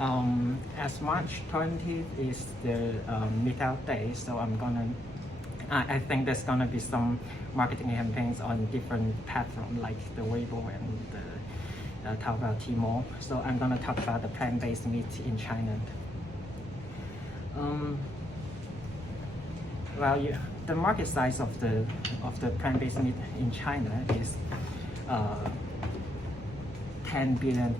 As March 20th is the meetup day, so I think there's gonna be some marketing campaigns on different platforms like the Weibo and the Taobao Tmall. So I'm gonna talk about the plant-based meat in China. The market size of the plant-based meat in China is $10 billion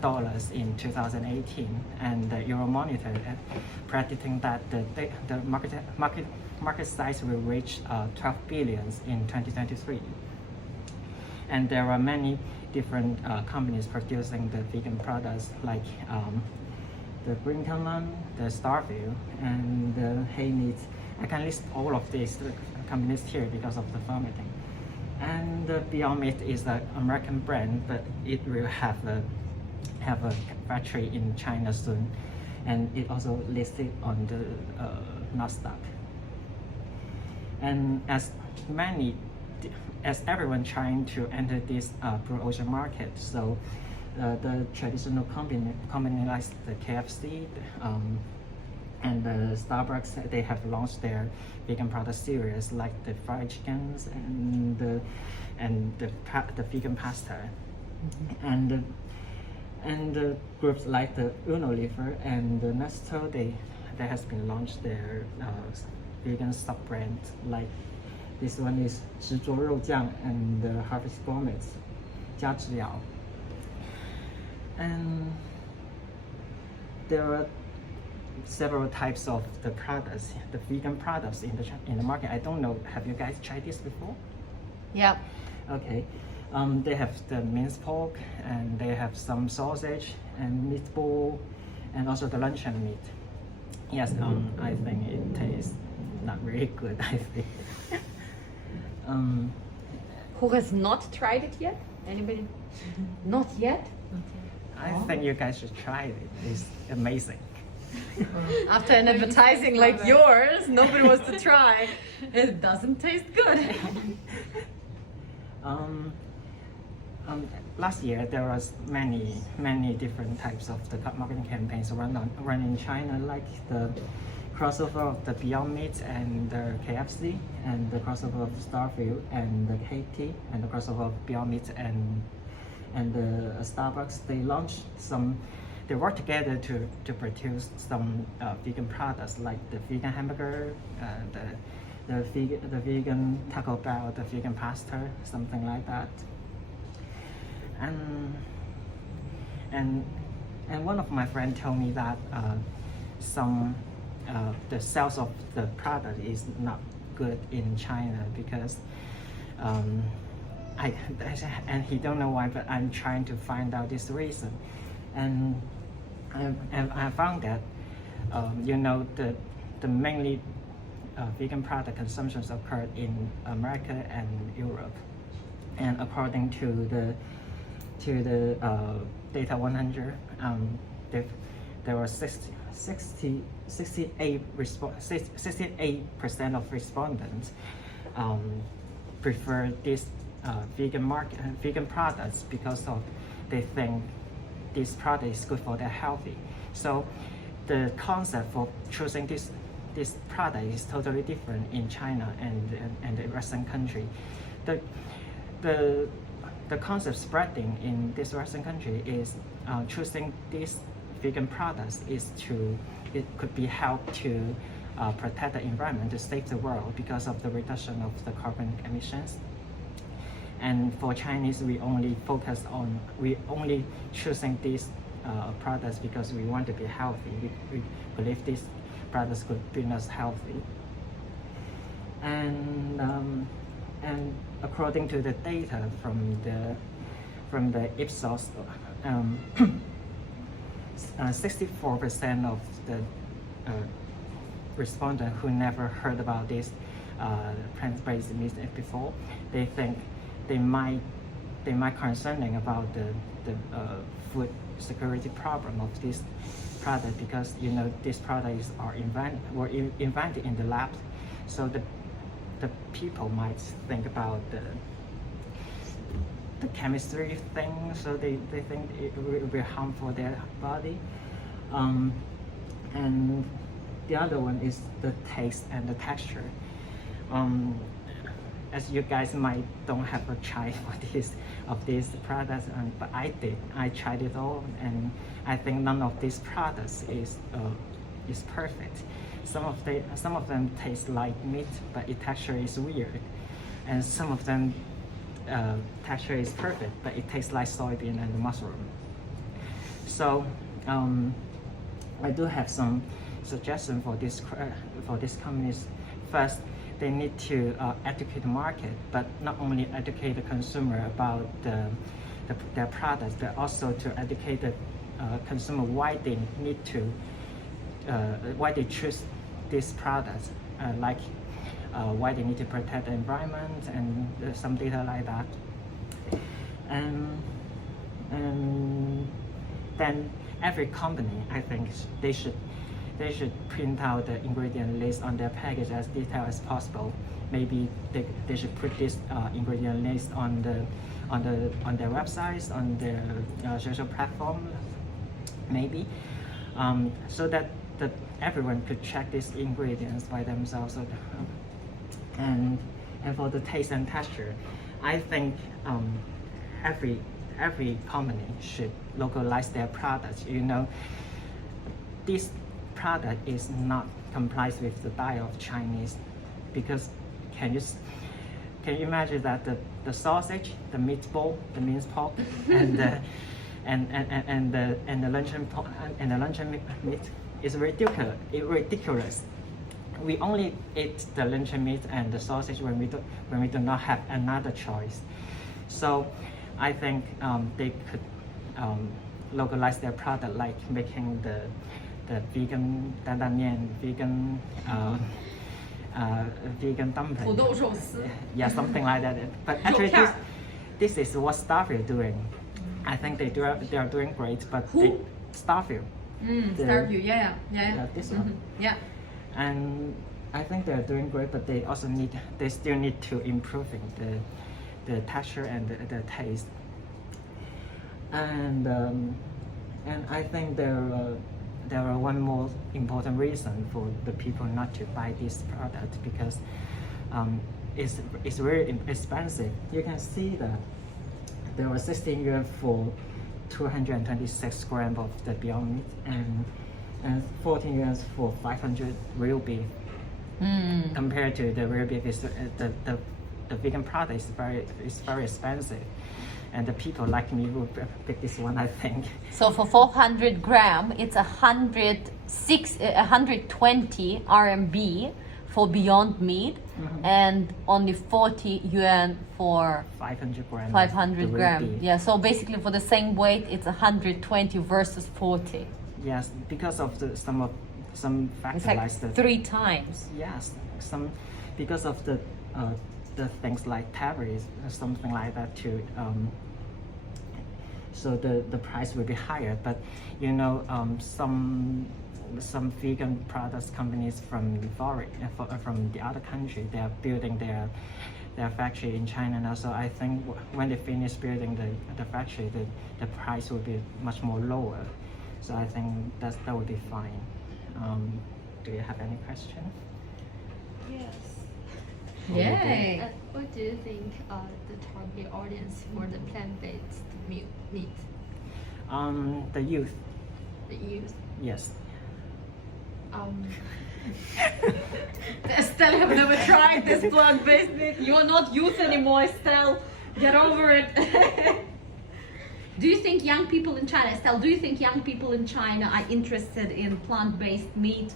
in 2018, and the Euromonitor predicting that the market size will reach 12 billion in 2023. And there are many different companies producing the vegan products like the Green Common, the Starview, and the Hay Meat. I can list all of these companies here because of the formatting. And Beyond Meat is an American brand, but it will have a factory in China soon, and it also listed on the Nasdaq. And as everyone trying to enter this blue ocean market, so the traditional company like the KFC and the Starbucks, they have launched their vegan product series like the fried chickens and the vegan pasta, and the groups like the Unilever and the Nestle, they has been launched their vegan sub brand, like this one is 执着肉酱 and the Harvest Gourmet 加治疗. And there are several types of the products, the vegan products in the market. I don't know, have you guys tried this before? Yeah. Okay. They have the minced pork, and they have some sausage and meatball, and also the luncheon meat. Yes, I think it tastes not very good, I think. Who has not tried it yet? Anybody? Not yet? I think you guys should try it. It's amazing. After an advertising like yours, nobody wants to try. It doesn't taste good. Last year there was many different types of the marketing campaigns run in China, like the crossover of the Beyond Meat and the KFC, and the crossover of Starview and the KT, and the crossover of Beyond Meat and the Starbucks. They work together to produce some vegan products like the vegan hamburger, the vegan Taco Bell, the vegan pasta, something like that. And one of my friends told me that the sales of the product is not good in China because and he don't know why, but I'm trying to find out this reason, and I found that the mainly vegan product consumptions occurred in America and Europe, and according to the data 100, there were 68% of respondents prefer this vegan products because of they think this product is good for their healthy. So the concept for choosing this product is totally different in China and the Western country. The concept spreading in this Western country is choosing these vegan products it could be help to protect the environment, to save the world because of the reduction of the carbon emissions. And for Chinese, we only choosing these products because we want to be healthy. We believe these products could bring us healthy. And according to the data from the Ipsos, 64% of the respondents who never heard about this plant-based meat before, they think they might concerning about the food security problem of this product because these products were invented in the lab, so the people might think about the chemistry thing, so they think it will be harmful for their body. And the other one is the taste and the texture. As you guys might don't have a try of these products, but I did. I tried it all, and I think none of these products is perfect. Some of them taste like meat, but its texture is weird, and some of them texture is perfect, but it tastes like soybean and mushroom. So I do have some suggestions for these companies. First, they need to educate the market, but not only educate the consumer about their products, but also to educate the consumer why they need to, why they choose these products, like why they need to protect the environment and some data like that. And then every company, I think they should print out the ingredient list on their package as detailed as possible. Maybe they should put this ingredient list on their websites, on their social platform, maybe, so that everyone could check these ingredients by themselves. And for the taste and texture, I think every company should localize their products. You know, this product is not complies with the diet of Chinese, because can you imagine that the sausage, the meatball, the minced pork, and the luncheon meat is ridiculous. We only eat the luncheon meat and the sausage when we do not have another choice. So I think they could localize their product, like making the vegan 担担面, vegan dumpling. 土豆寿司. Yeah, something like that. But actually, this is what Starfield doing. I think they are doing great, but Starfield. Starfield, yeah. This one. Yeah. And I think they are doing great, but they still need to improving the texture and the taste. And I think there are one more important reason for the people not to buy this product, because it's very expensive. You can see that there were 16 yuan for 226 grams of the Beyond Meat, and 14 yuan for 500 real beef. Compared to the real beef, the vegan product is very expensive. And the people like me will pick this one, I think. So for 400 gram, it's 120 RMB for Beyond Meat, and only 40 yuan for 500 grams. 500 gram. Yeah, so basically for the same weight, it's 120 versus 40. Yes, because of some factors It's like like the 3 times. Yes, because of the things like tariffs or something like that too. So the price will be higher. But you know, some vegan products companies from the other country, they are building their factory in China now. So I think when they finish building the factory, the price will be much more lower. So I think that would be fine. Do you have any question? Yes. Yay. What do you think the target audience for the plant-based meat? The youth. The youth. Yes. Estelle have never tried this plant-based meat. You are not youth anymore, Estelle. Get over it. Do you think young people in China, Estelle, do you think young people in China are interested in plant-based meat?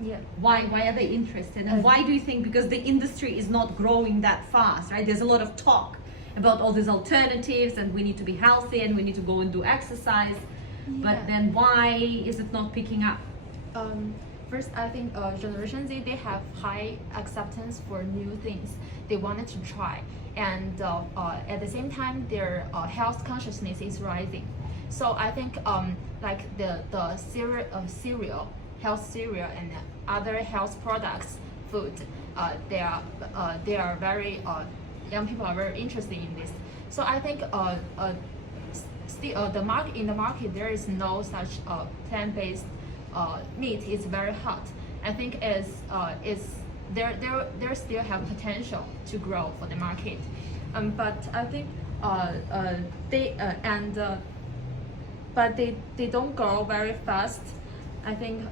Yeah. Why are they interested? And why do you think? Because the industry is not growing that fast, right? There's a lot of talk about all these alternatives, and we need to be healthy and we need to go and do exercise. But then why is it not picking up? First, I think Generation Z, they have high acceptance for new things they wanted to try, and at the same time, their health consciousness is rising. So I think like the cereal, health cereal, and other health products, food, they are very young people are very interested in this. So I think still in the market there is no such plant-based meat. It's very hot. I think there still have potential to grow for the market, but I think they don't grow very fast. I think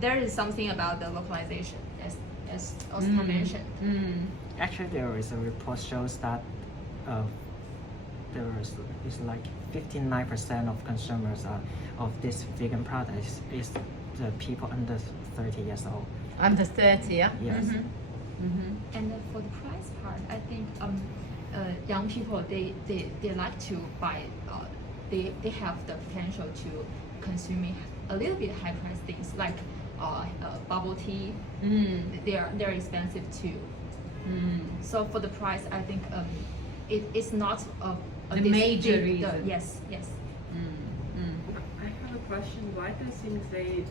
there is something about the localization, as Oscar mentioned. Actually, there is a report shows that is like 59% of consumers of this vegan product is the people under 30 years old. Under 30, yeah? Yes. And for the price part, I think young people they like to buy. They have the potential to consuming a little bit high price things like bubble tea. They're expensive too. So for the price, I think it's not The major reason. Yes. I have a question. Why do you think they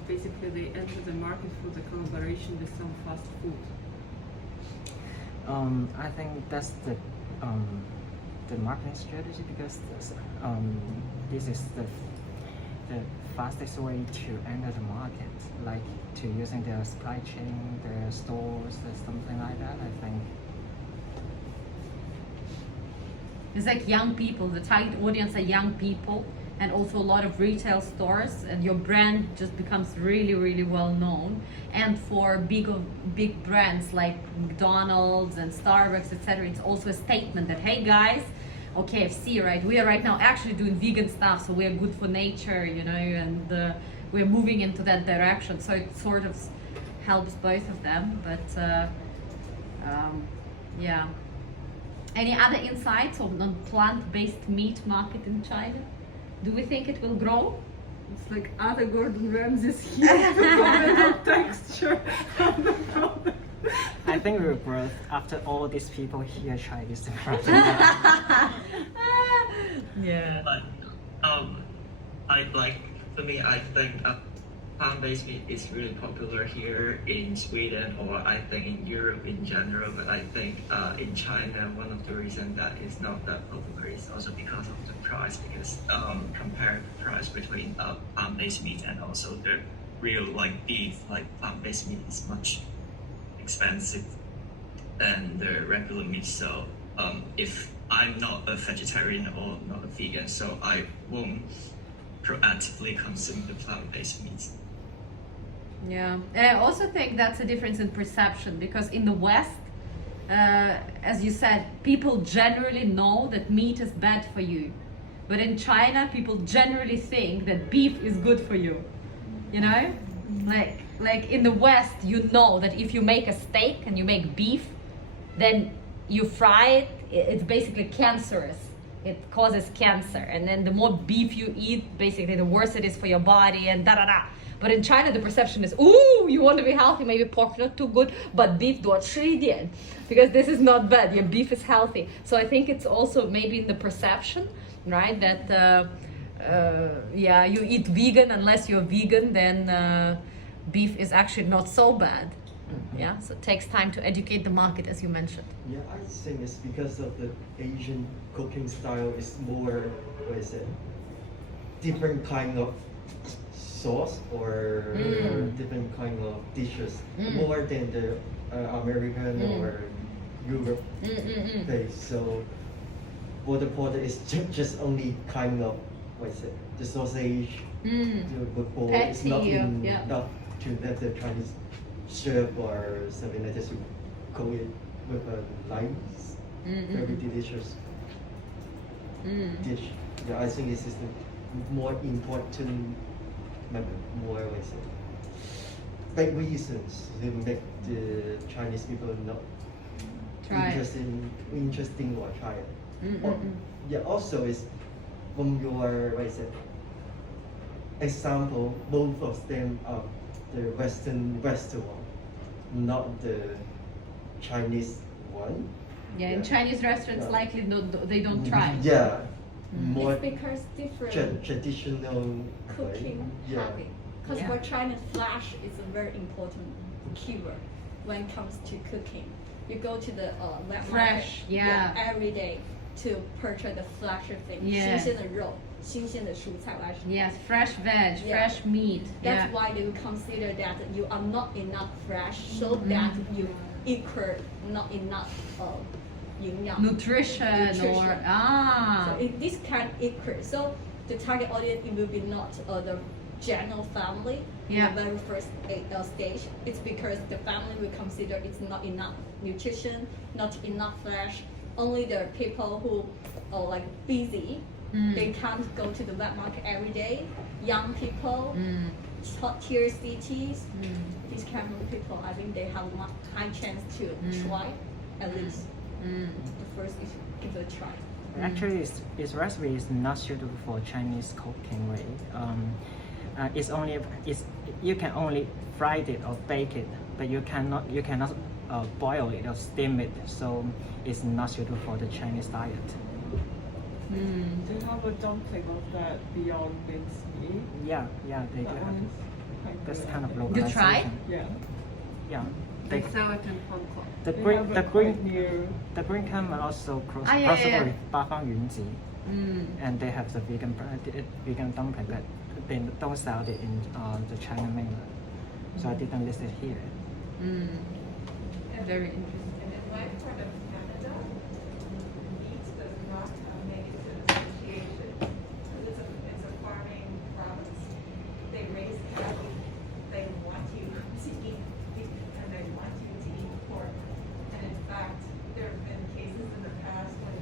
enter the market for the collaboration with some fast food? I think that's the marketing strategy because this is the fastest way to enter the market, like to using their supply chain, their stores, or something like that. I think. It's like young people, the target audience are young people, and also a lot of retail stores, and your brand just becomes really, really well known. And for big brands like McDonald's and Starbucks, etc., it's also a statement that, hey guys, or KFC, right? We are right now actually doing vegan stuff, so we are good for nature, and we're moving into that direction. So it sort of helps both of them. But yeah. Any other insights on the plant-based meat market in China? Do we think it will grow? It's like other Gordon Ramsay's here about texture of the product. I think we will grow after all these people here try this product. Yeah. But for me, I think plant-based meat is really popular here in Sweden, or I think in Europe in general. But I think in China, one of the reasons that it's not that popular is also because of the price. Because compare the price between plant-based meat and also the real beef, plant-based meat is much expensive than the regular meat. So if I'm not a vegetarian or not a vegan, so I won't proactively consume the plant-based meats. Yeah, and I also think that's a difference in perception, because in the West, as you said, people generally know that meat is bad for you, but in China, people generally think that beef is good for you. Like in the West, you know that if you make a steak and you make beef, then you fry it, it's basically cancerous. It causes cancer, and then the more beef you eat, basically the worse it is for your body, and da-da-da. But in China, the perception is, ooh, you want to be healthy, maybe pork not too good, but beef 多吃一点, because this is not bad, your beef is healthy. So I think it's also maybe in the perception, right, that you eat vegan, unless you're vegan, then beef is actually not so bad. Yeah, so it takes time to educate the market, as you mentioned. Yeah, I think it's because of the Asian cooking style is more, different kind of sauce or different kind of dishes, more than the American or Europe taste. So for the product is just only kind of, the sausage, the ball. It's not enough to let the Chinese chef or something like this cook it with a nice, very delicious dish. Yeah, I think this is the more important, more big reasons to make the Chinese people not interesting or try it. Yeah, also is from your example, both of them are the Western restaurant, not the Chinese one. Yeah, in Chinese restaurants, likely they don't try. Yeah, more It's because different traditional cooking Yeah. habit. Because Yeah. for China, flash is a very important keyword when it comes to cooking. You go to the wet Fresh, market, yeah. every day. to purchase the fresher things. Yeah. 新鲜的肉，新鲜的蔬菜来说。 Yes, fresh veg, Yeah. fresh meat. That's Yeah. why they will consider that you are not enough fresh, so Mm-hmm. that you equal not enough 营养 Nutrition or So in this kind equal. So the target audience, it will be not the general family Yeah. in the very first stage. It's because the family will consider it's not enough nutrition, not enough fresh. Only the people who are like busy, they can't go to the wet market every day. Young people, top tier cities, these kind of people, I think they have a high chance to try at least. The first is give it a try. Actually, its recipe is not suitable for Chinese cooking way. You can only fry it or bake it, but you cannot boil it or steam it. So it's not suitable for the Chinese diet. They have a dumpling of that beyond minced meat. Yeah, they do That have one it. is quite That's good. kind of You localization. tried? Yeah. Yeah. They They, sell it in Hong Kong. the They green, have the it quite green, near. the green camel also Ah, yeah, crossover yeah. with 八方云集, Mm. and they have the vegan dumpling, but they don't sell it in the China mainland. So I didn't list it here. Very interesting. And in my part of Canada, meat does not make it to an association. Because it's a farming province. They raise cattle. They want you to eat beef and they want you to eat pork. And in fact, there have been cases in the past when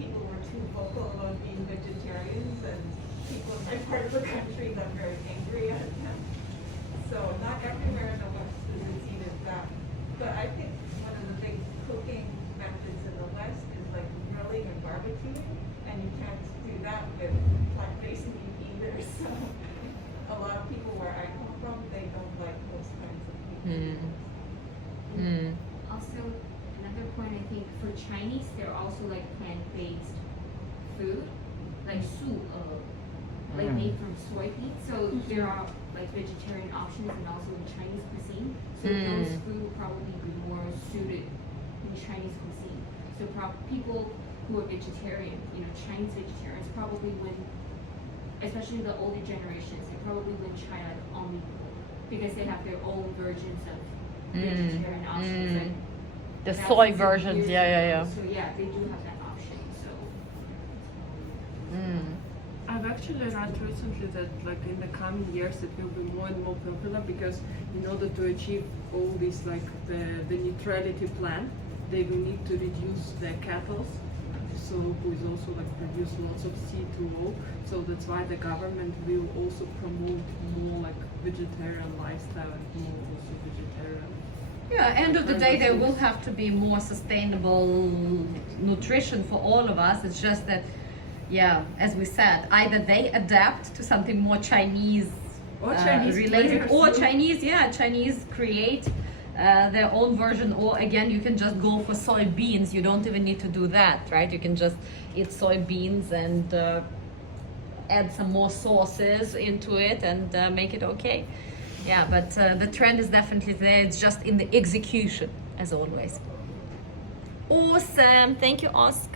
people were too vocal about being vegetarians, and people in my part of the country got very angry at them. So not everywhere in the West is it seen as that. But I think one of the big cooking methods in the West is like grilling and barbecuing, and you can't do that with plant-based meat either. So a lot of people where I come from, they don't like those kinds of meat. Also, another point, I think for Chinese, they're also like plant-based food, like soup, like made from soybean. So there are like vegetarian options and also in Chinese cuisine. So those food will probably be more suited in Chinese cuisine. So people who are vegetarian, Chinese vegetarians probably wouldn't, especially the older generations, they probably wouldn't try like omnivore because they have their own versions of vegetarian options. Like The thousands soy of versions, years yeah. ago. So yeah, they do have that option. So I've actually read recently that like in the coming years it will be more and more popular because in order to achieve all this like the neutrality plan, they will need to reduce their cattle, so who is also like produce lots of C2O. So that's why the government will also promote more like vegetarian lifestyle and more also vegetarian. Yeah, end of the day, there will have to be more sustainable nutrition for all of us. It's just that, yeah, as we said, either they adapt to something more Chinese, Or Chinese related, players. or Chinese create their own version, or again, you can just go for soybeans. You don't even need to do that, right? You can just eat soybeans and add some more sauces into it and make it okay. Yeah, but the trend is definitely there. It's just in the execution, as always. Awesome. Thank you, Oscar.